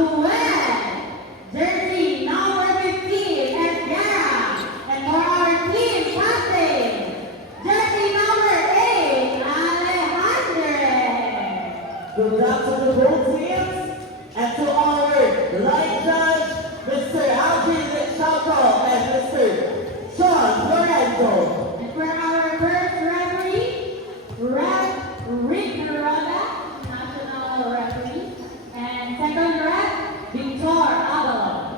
Abuel, jersey number 15, Edgar. And for our team captain, jersey number 8, Alejandro. Good luck to the both teams and to our line judge, Mr. Alvin Chalco and Mr. Sean Lorenzo. And for our first referee, Rick Roda, national referee. And second ref, Victor Avalos.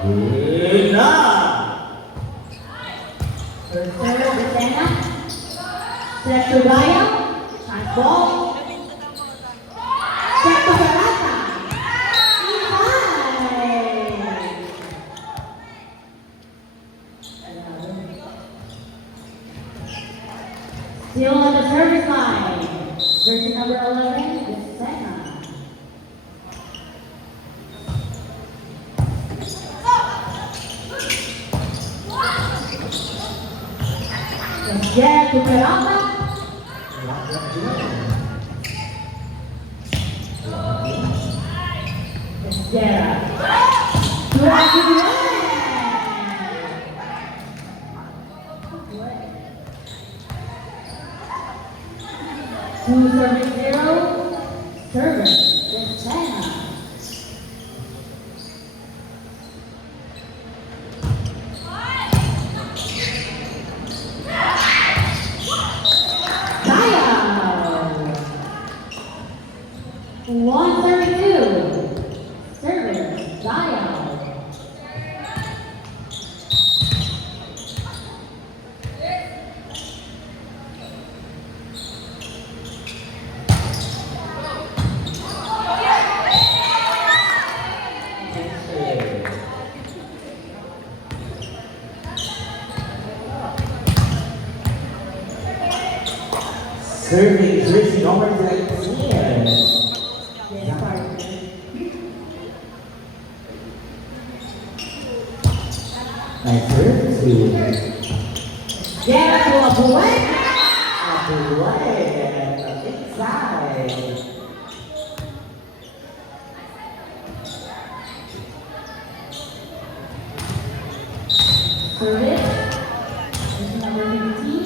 Good luck. First serve, Vicena. Set to Bayo. Chance ball. Set to Barata. Inside. Still on the service line. Jersey number 11, Vicena. Get to Peralta. Esguerra. To Aguilar. Two serving 0. Service. Vicena. One 32. Service. Dial. Serving jersey number 19. Nice serve to Get to Abuel. inside. Service. Jersey number 15.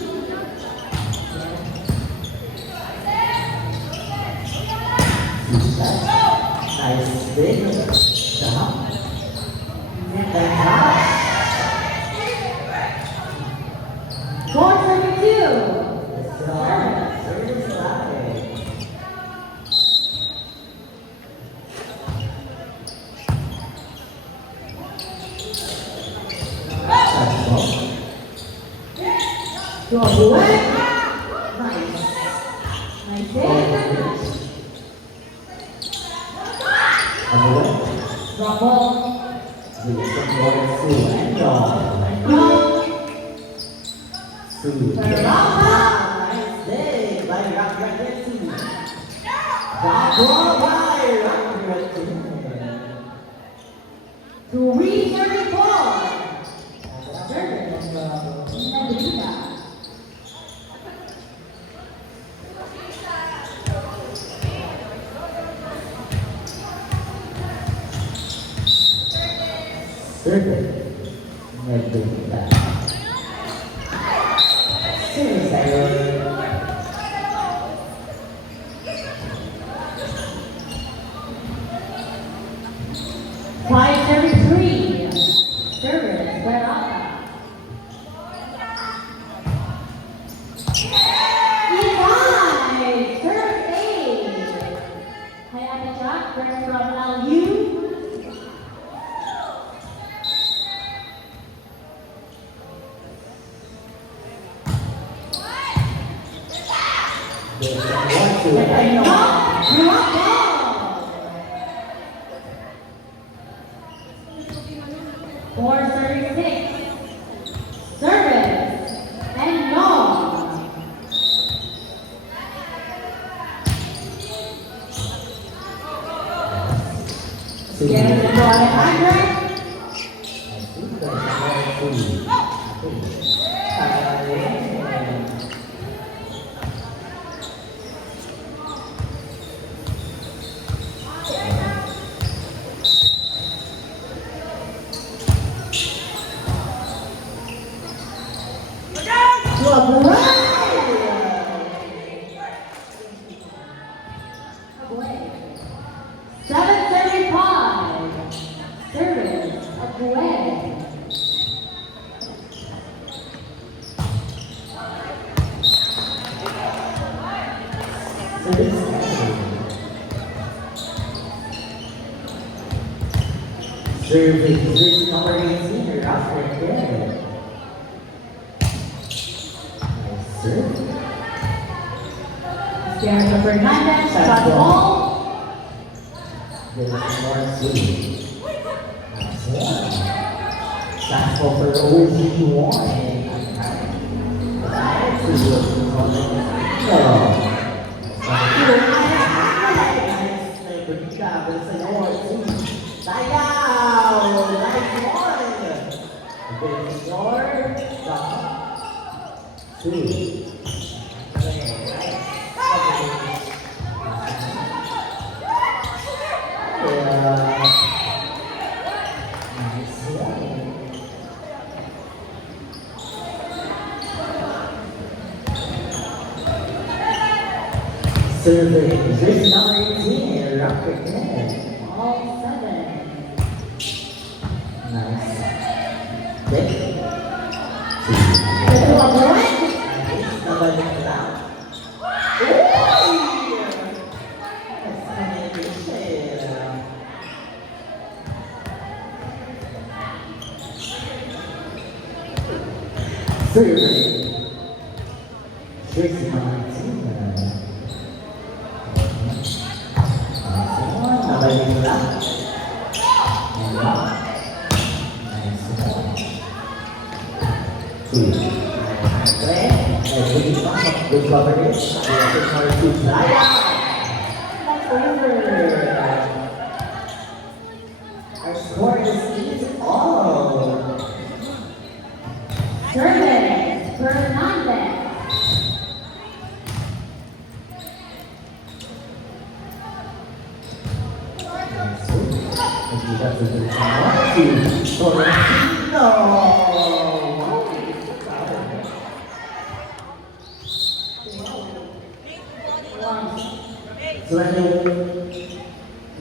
Nice big shot. And top. Score 32. Service line. To Abuel. Nice. Nice hit. Drop ball. Peralta. Nice day by Rock Racket Team. Drop ball by Rock Racket Team. To return ball. Service. Medina. Service error. Five, service three. Service, Baraka. E5, service eight. Hayata Jack, first from LU. One, two. Drop ball. Four, service six. Service and long. Get it to Alejandra. Seven, service five. Service of Gwen. Service number 18, Rafael Guerrero. Nice serve. Sierra Fernandez, shot ball. There's more two. Nice one. Shot ball for OG1. Serving, jersey number 18, Rocket Man. All seven. Nice. Good. This is what we're doing. Nobody allowed. Serving, jersey number 19. Nobody allowed. Good coverage. Our score is 8-all. Service Fernandez. So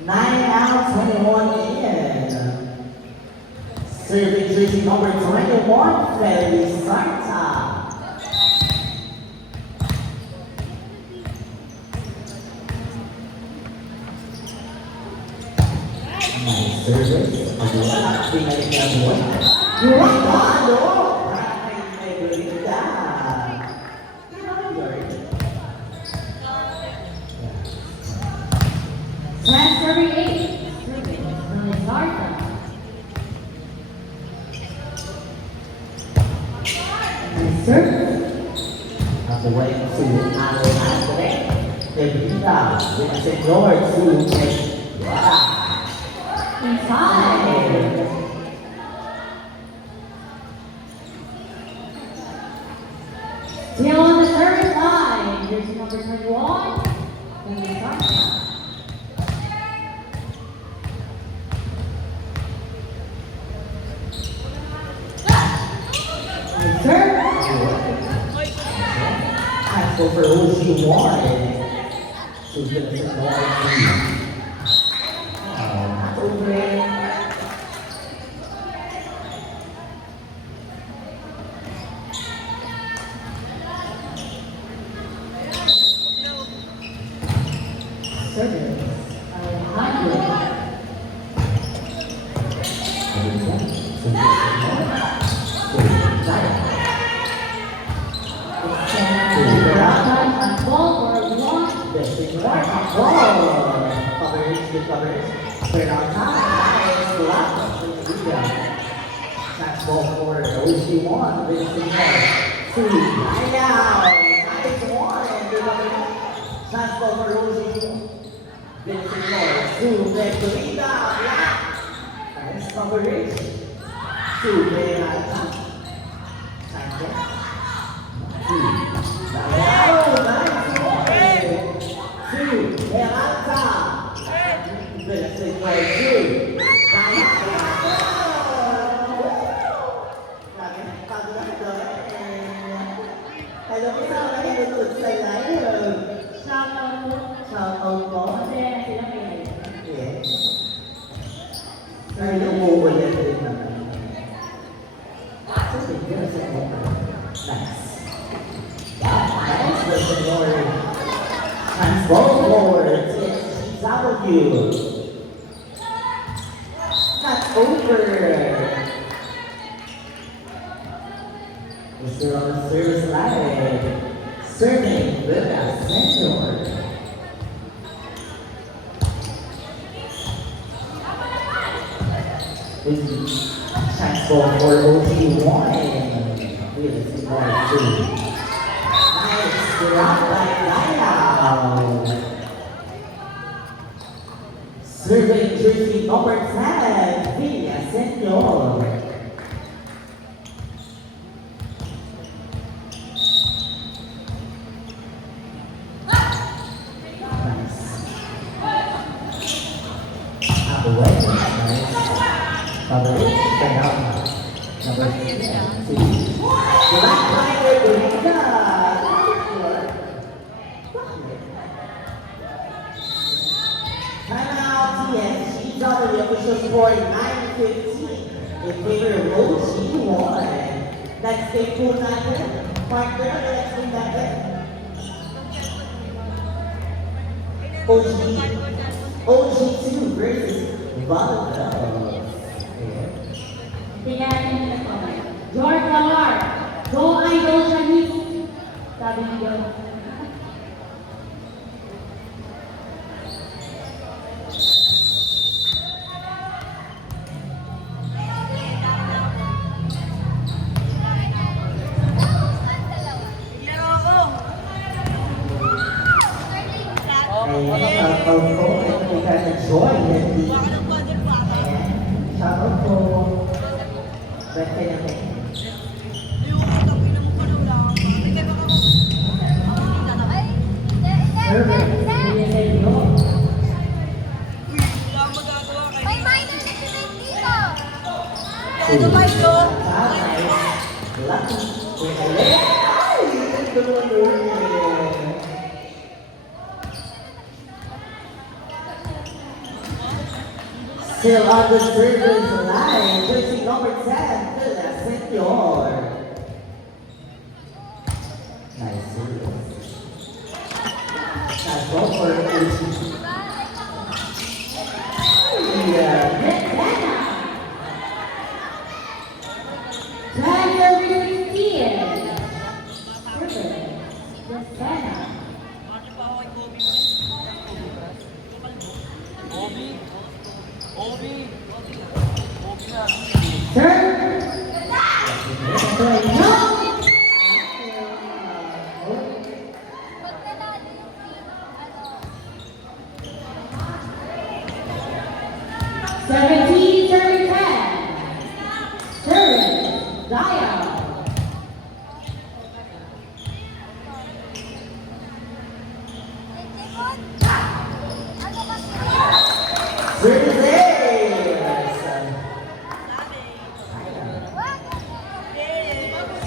9 out, 21 in. Serving jersey number 21, Feliz Santa. Nice service. Class 38. Service Zarta. Nice service. Ako wala su ano Termina dengan senior su Inside. Still on the service line. Jersey number 21. Service Zarta. go for OG1. So Vincent Lord 3. Not over it. Service, Alejandro. And ball for one. Coverage, good coverage. Turn on time. Nice ball for OG1. Vincent Lord 3. Line out. Nice one. Good coverage. Nice ball for OG1. Vincent Lord 2. Back to Rita. Nice coverage. 2. Play on top. Nice ball. 2. Nice one. 2. Play on top. Vincent Lord 2. That's over. We're still on the service line. Serving Villa Senior. Chance ball for OG1. Villa Senior 2. Nice grab by Lyle. Serving jersey number 10, Villa Senior. Number 2. Black Tiger Dorita. Timeout TSGW official score 9-15 in favor of OG1. Next game pool number. Partner, next game number. OG2 versus Volleyball. Tingnan natin yung comment. George Lamar, go idol Chinese. Sabi ni Joe. Still on the service line, jersey number 10, Villa Senior. Nice service. Nice ball for OG. Tiger Christian. Service, Jessica. Turn. No. 17, turn 10. Turn. Dial.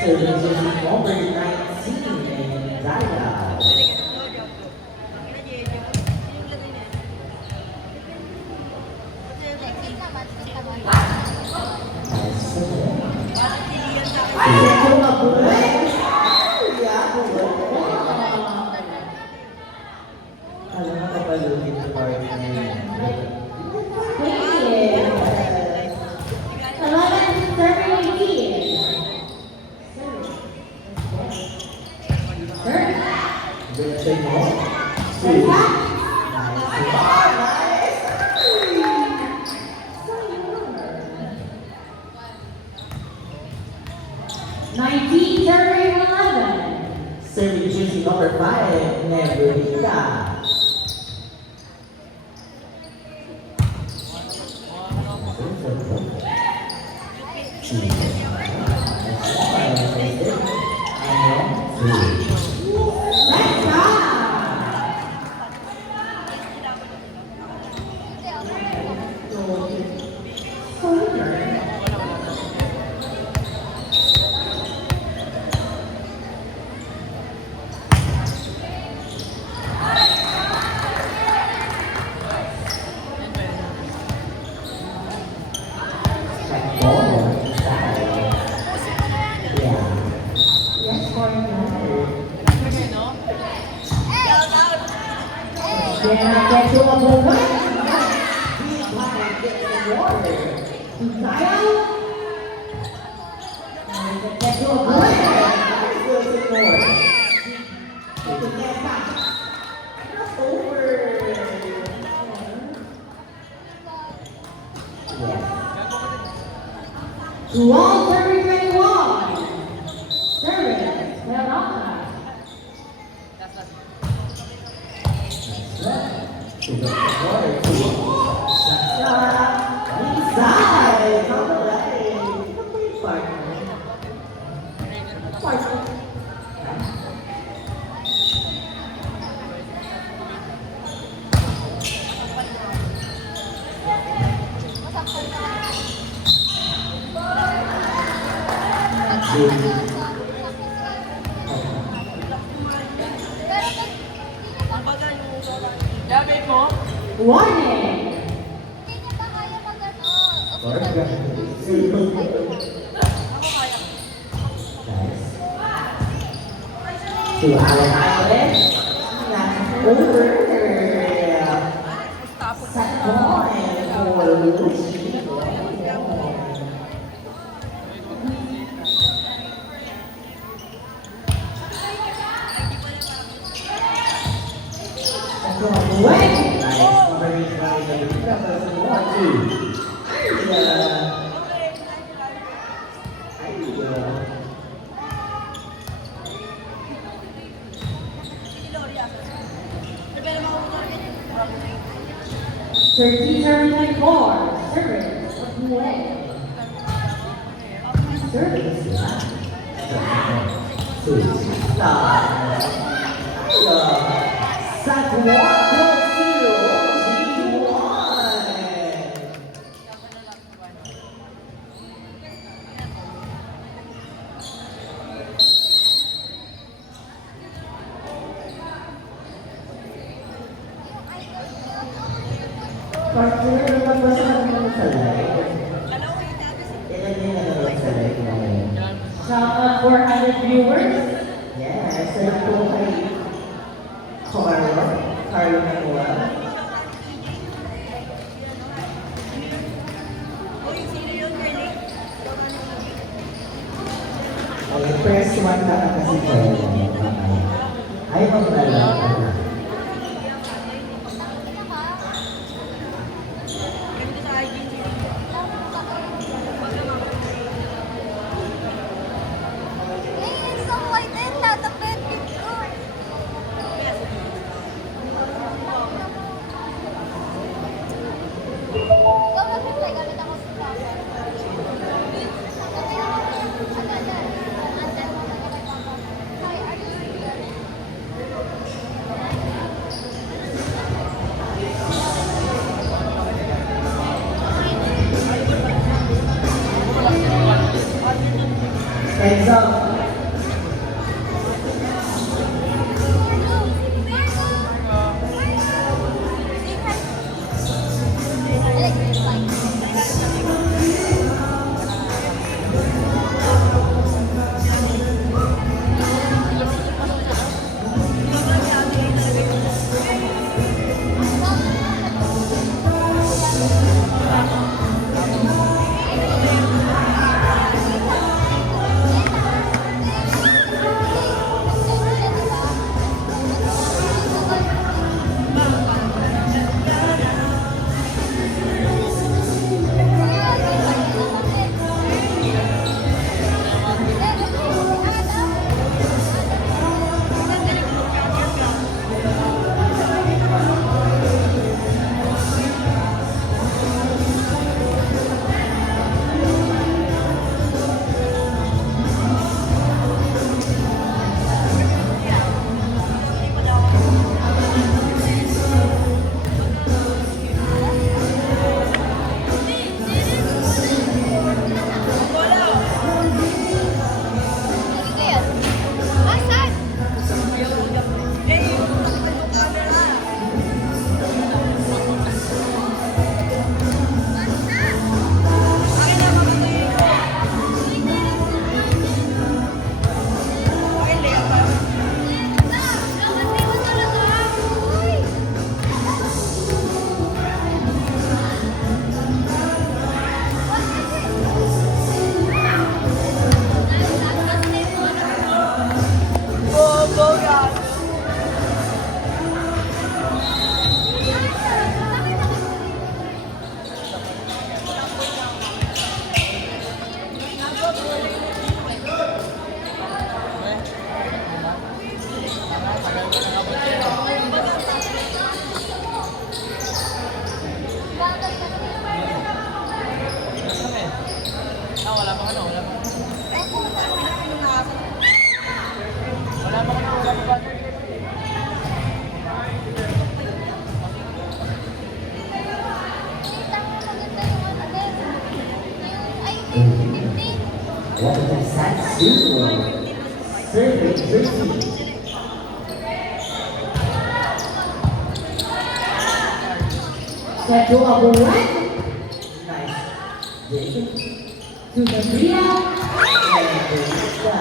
Service number 19, Zaya. Ito na po. Yeah, po. Alam mo kapalutin sa partner. Please. 11 serving lead. Serve. Vincent mo. Serve back. Nineteen serving 11. Serving jersey number 5, Neverita. Let's go. Yes, for yeah, get to a moment. Kyle. Get to a moment. To all serving 21. Serving Veronica. Warning. To Allen Island. Over. Set point for Lucy. Wait. Turkey serving 4. Service. Way. Service. Shout out 400 viewers. Yes, and po kay Carlo Manuel. Okay, first one na kasi kayo. Ay, maglalaki na. What is the Satsuo? Serving Jersey. Set to a one. Nice. Jacob. To the trio. And Teresa.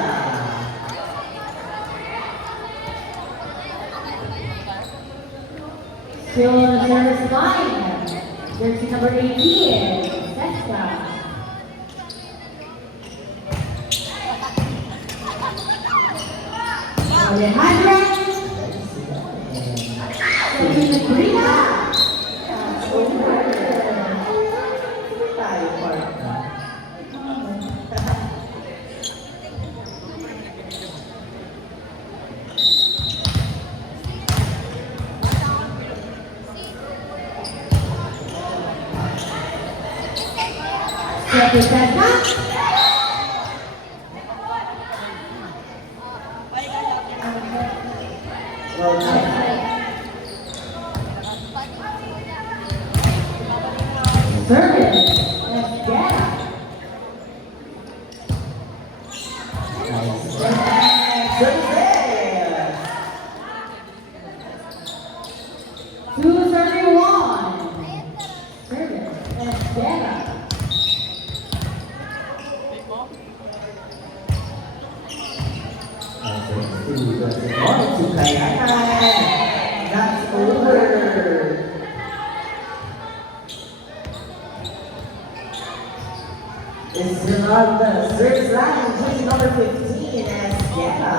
Still on the service line. Jersey number 18. Sesta. Alejandra. To the trio. Tayo, partner. Set to Sesta. Well done. Service. Let's get it. Nice. Service. 231. Service. Let's get it. To Kayana. That's over. It's still on the service line, jersey number 15, Esqueda.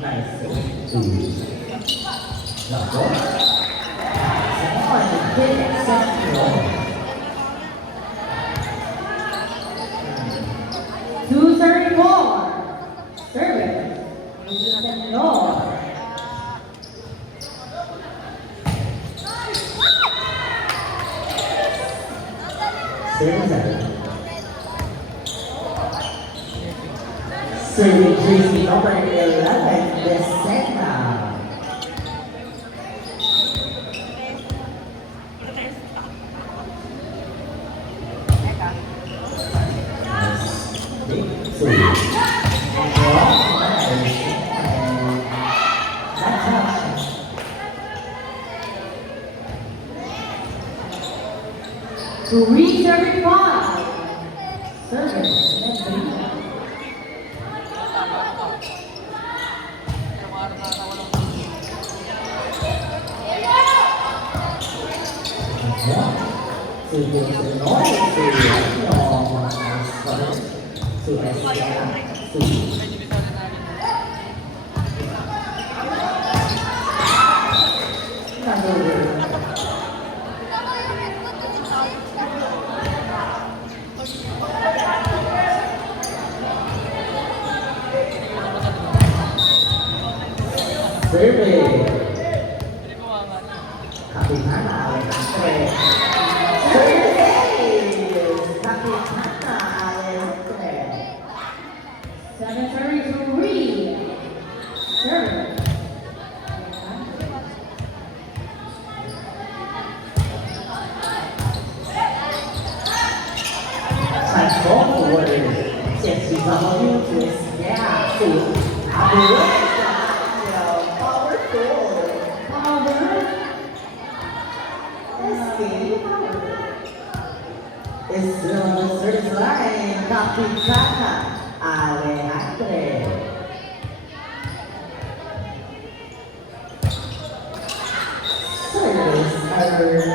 Nice. Number. Someone did exceptional. 234. Service. Senor. Serving jersey number 11, Desena. To reserve 5. Service. Let's get it. To Survey. Kapitana Alejandre. Survey. Kapitana Alejandre. 733. Service. Transform forward. Sexy W twist. Yeah. So, powerful. Power. It's still on the service line, Kapitana Alejandre. Service error.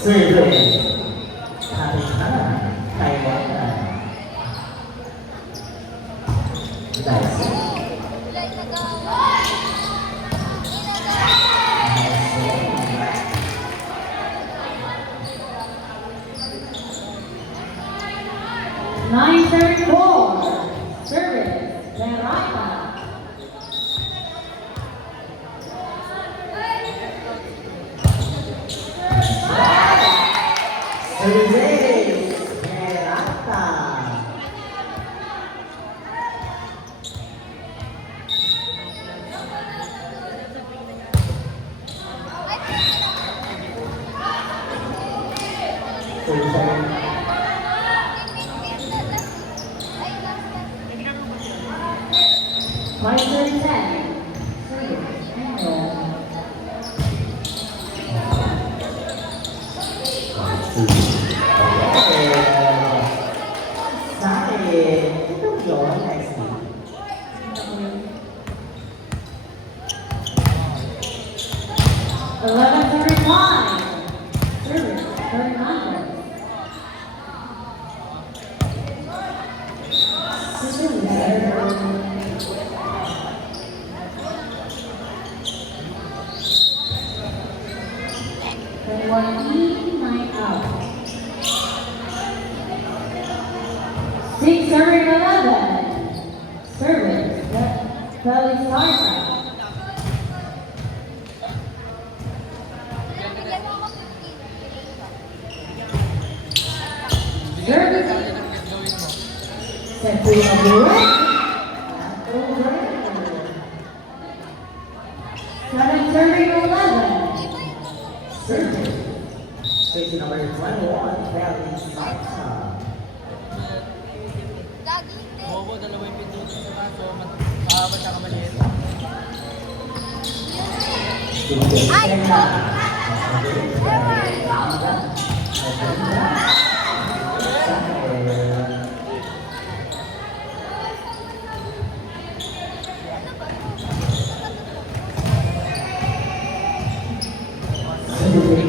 Service. Kapitana Taiwan. Nice. 934. Service. Verata. Service. Peralta. 5:37. Service. Handle. Side. Ito yun. Nice team. 11:35. Service. Third contest. Nine out. 6 serving 11. Service. Belly starts. Service. Set free of the right. Over. 7 serving 11. Service. Station number 21, Kelly Sarsa. Oo, dalawa yung pinto sa kaso, mahaba siya kamaliit.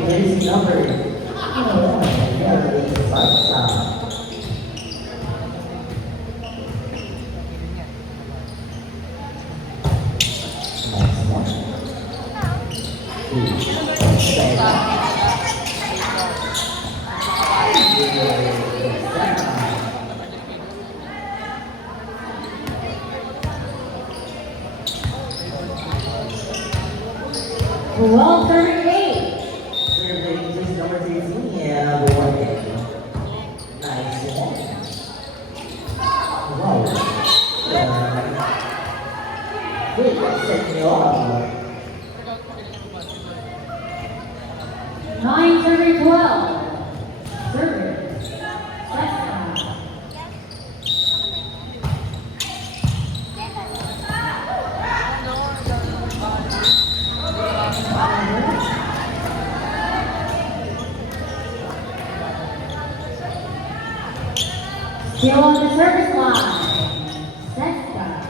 Station number 21, Kelly Sarsa. Well, 38. Serving just number 13, yeah, boy. Nice one. Wow. Good, set me off. 9 serving 12. Service. Set time. Still on the service line. Set time.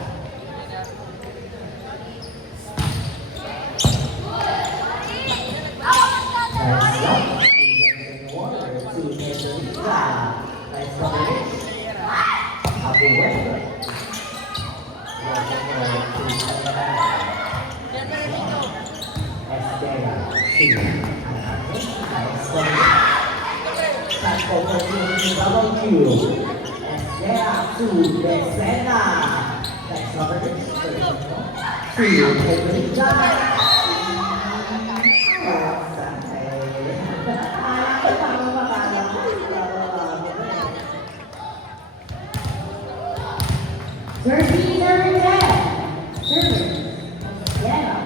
Thirteen serving 10. Service. Yeah.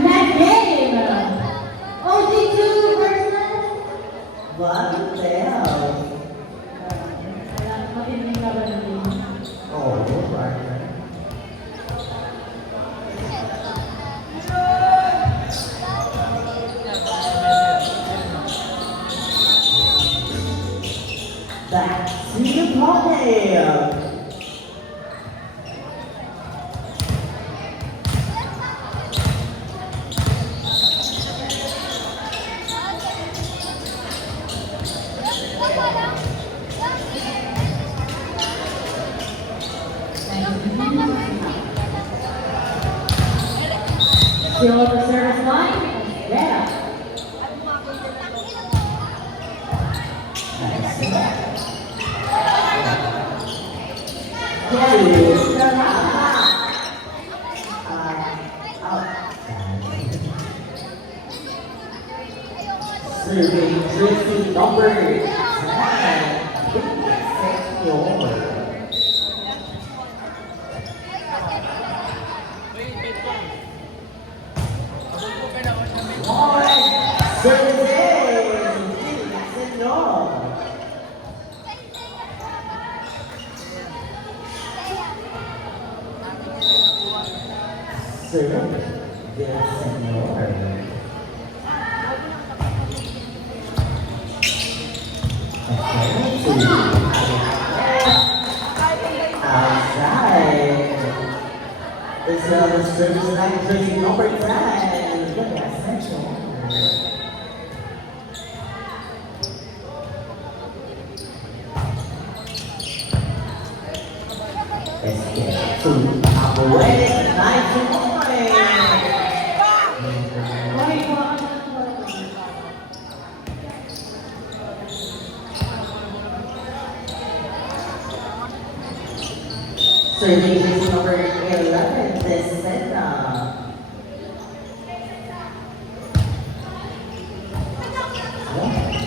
Next game. OG2 versus. What the hell? Matinding laban ng team. Oh, right. Back to the party. Still on the service line. Yeah. Serving jersey number 10, Senor. Wait po. Ako po pinakot kami. Alright, serving Senor. Serving Senor. Outside. This is the service line jersey number 10. Look at Central. Let's get to operating nice morning. Right, well, Serving jersey number 11, this Senna.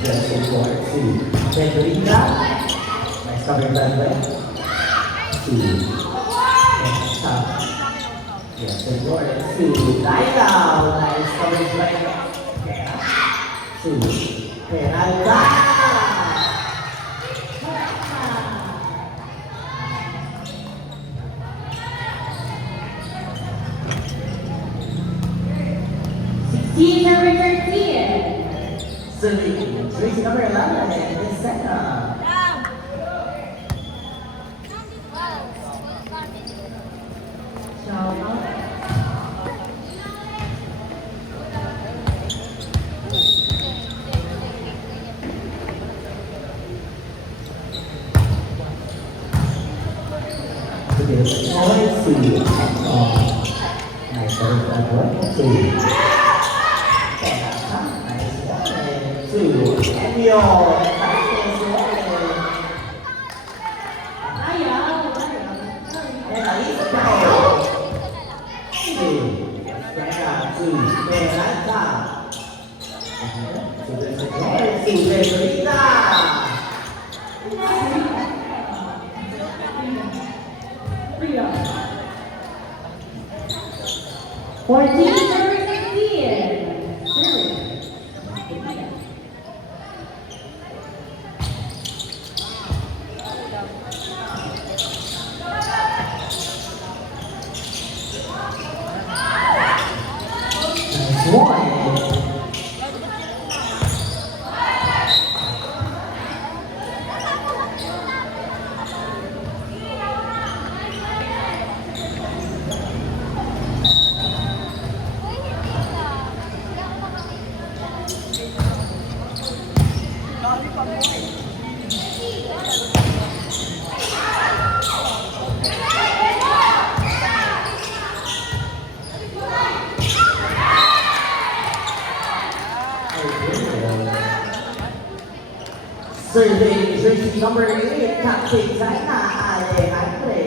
Jersey number 2, Pedrita. Nice covering that way. 2. Jersey number 2, Laila. Nice covering that way. 2. Peralta. team number 13. Serving jersey number 11, this Senna. Nice service that one. 2. Emil. Ayaw. And Alisa Pao. 2. Stena 2. Peralta. Superita. 14 number 16. Nice one. Serving jersey number 8, Captain China Alejandre.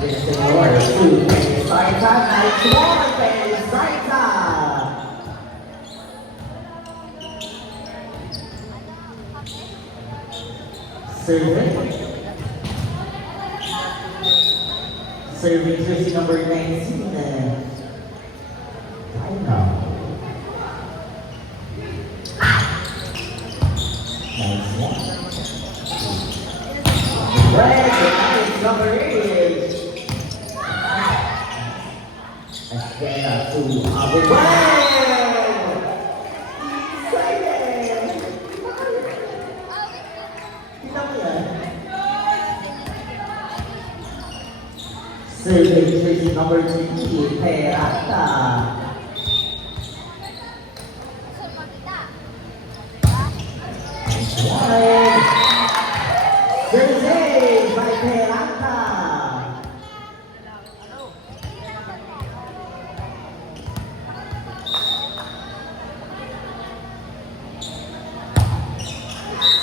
This is Lord 2, Saita, nice one, Saita. Serving jersey number 19, China. Nice one. Red, number 8. Estela to Abuel. Serving jersey number 3, Peralta. Wide. Jersey by Peralta.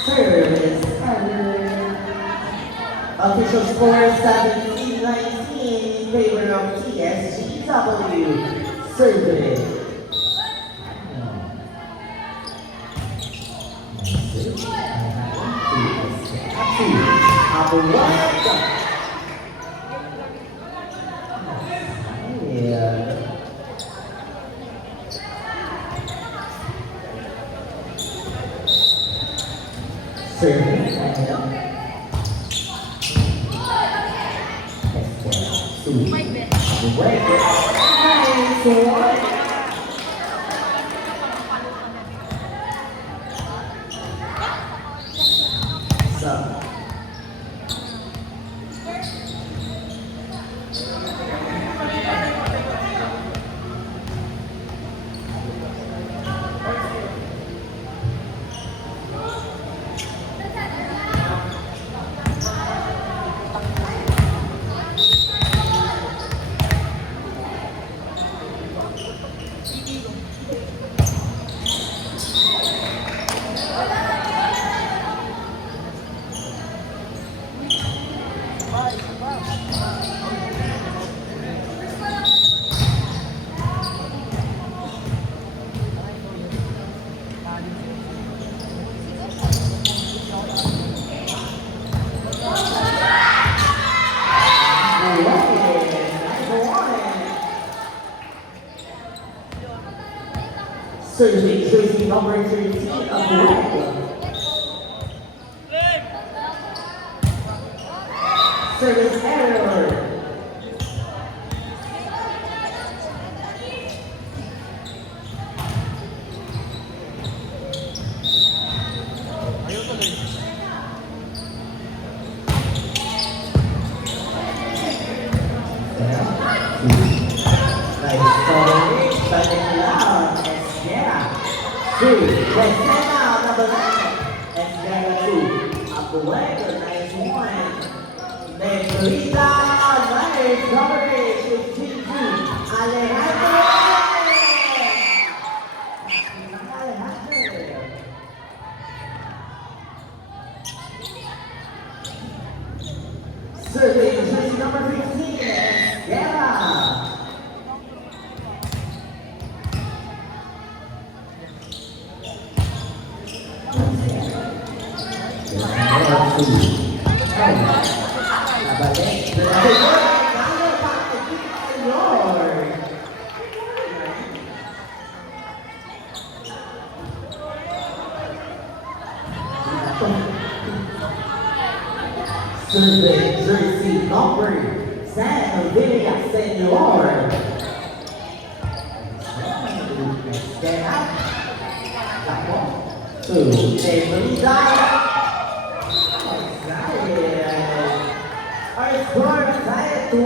Service error. Official score 17-19. in favor of TSGW. Service. Upper one. Yeah. Service. Serving jersey number 13 of Red. Service error. Number 9, Esgara 2, Abuelo, nice one. Negrita, nice coverage with Team 2, Alejandro. Serving jersey number 15, Esgara. Serving jersey number 7, Villa Senor. Our score is tied at 22.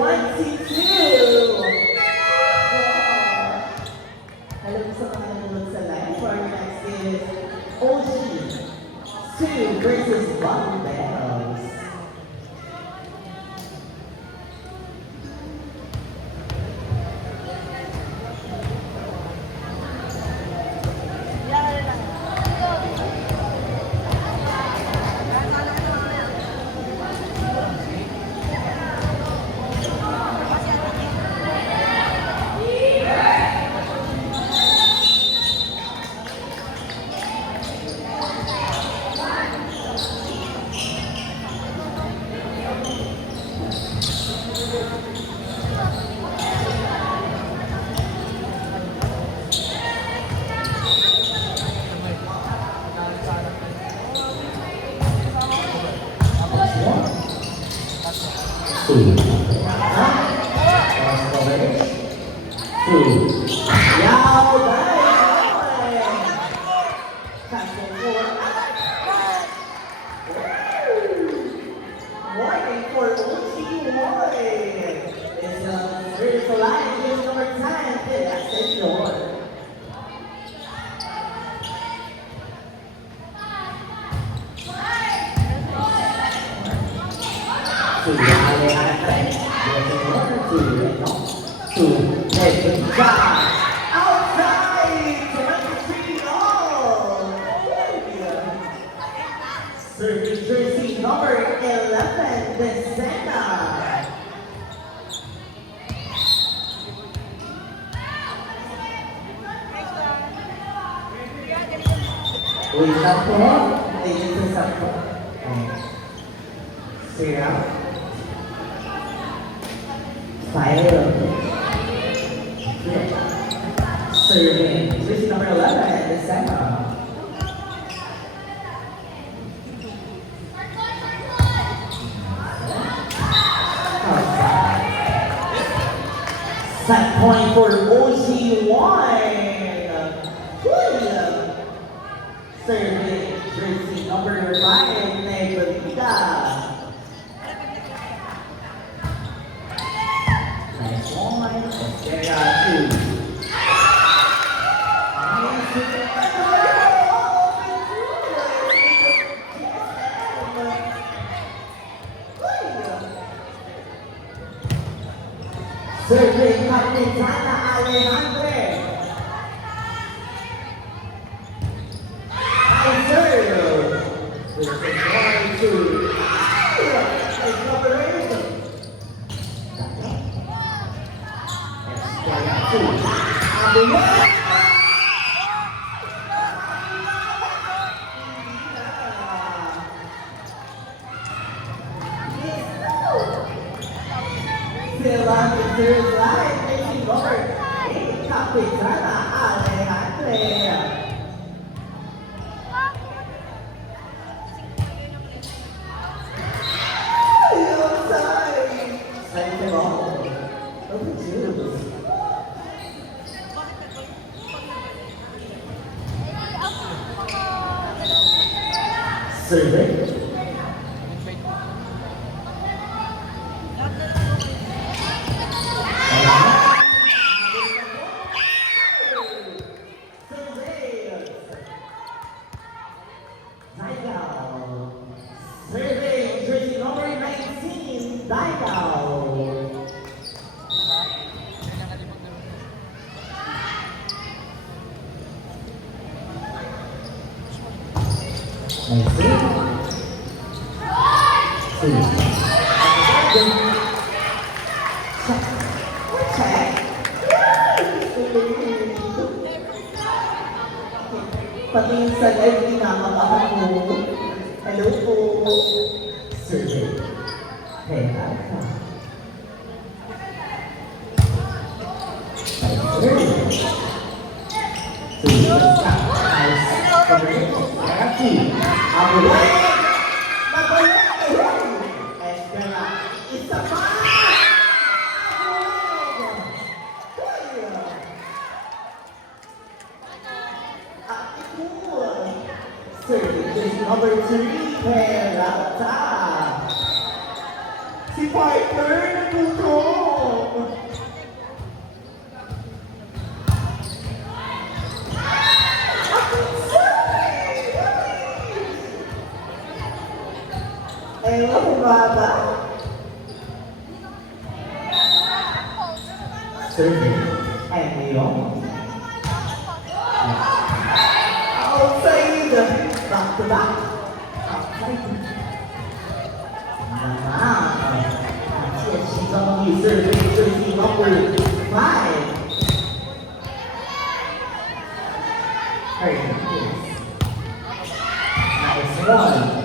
Alam mo sa mga nanonood sa live, for our next is OG 2 versus Bobby Bells. Serving jersey number 11, Vicena. Wait lang po. Tingin sa sakto. Syrup. Fire. Serving. Jersey number 11, the center. Set point for OC1. Serving. Jersey number 5, Negrita. Nice one. Esquera 2. Serving Capitana Alejandre. I serve. With the 1-2. It's number 8. Esquera 2. On the way. Still on the third line, making over. Capitana Alejandre. Second ball. Over two. Serving. Serving jersey number 19, Daigao. Patingin sa live, pinamakahan mo. Hello po. Survey. Hey, Alka. Number 3, Peralta. Si Piper natutok. Ewan mo ba? Serving. And Leon. Outside. Back to back. She's only serving jersey number 5. Nice one.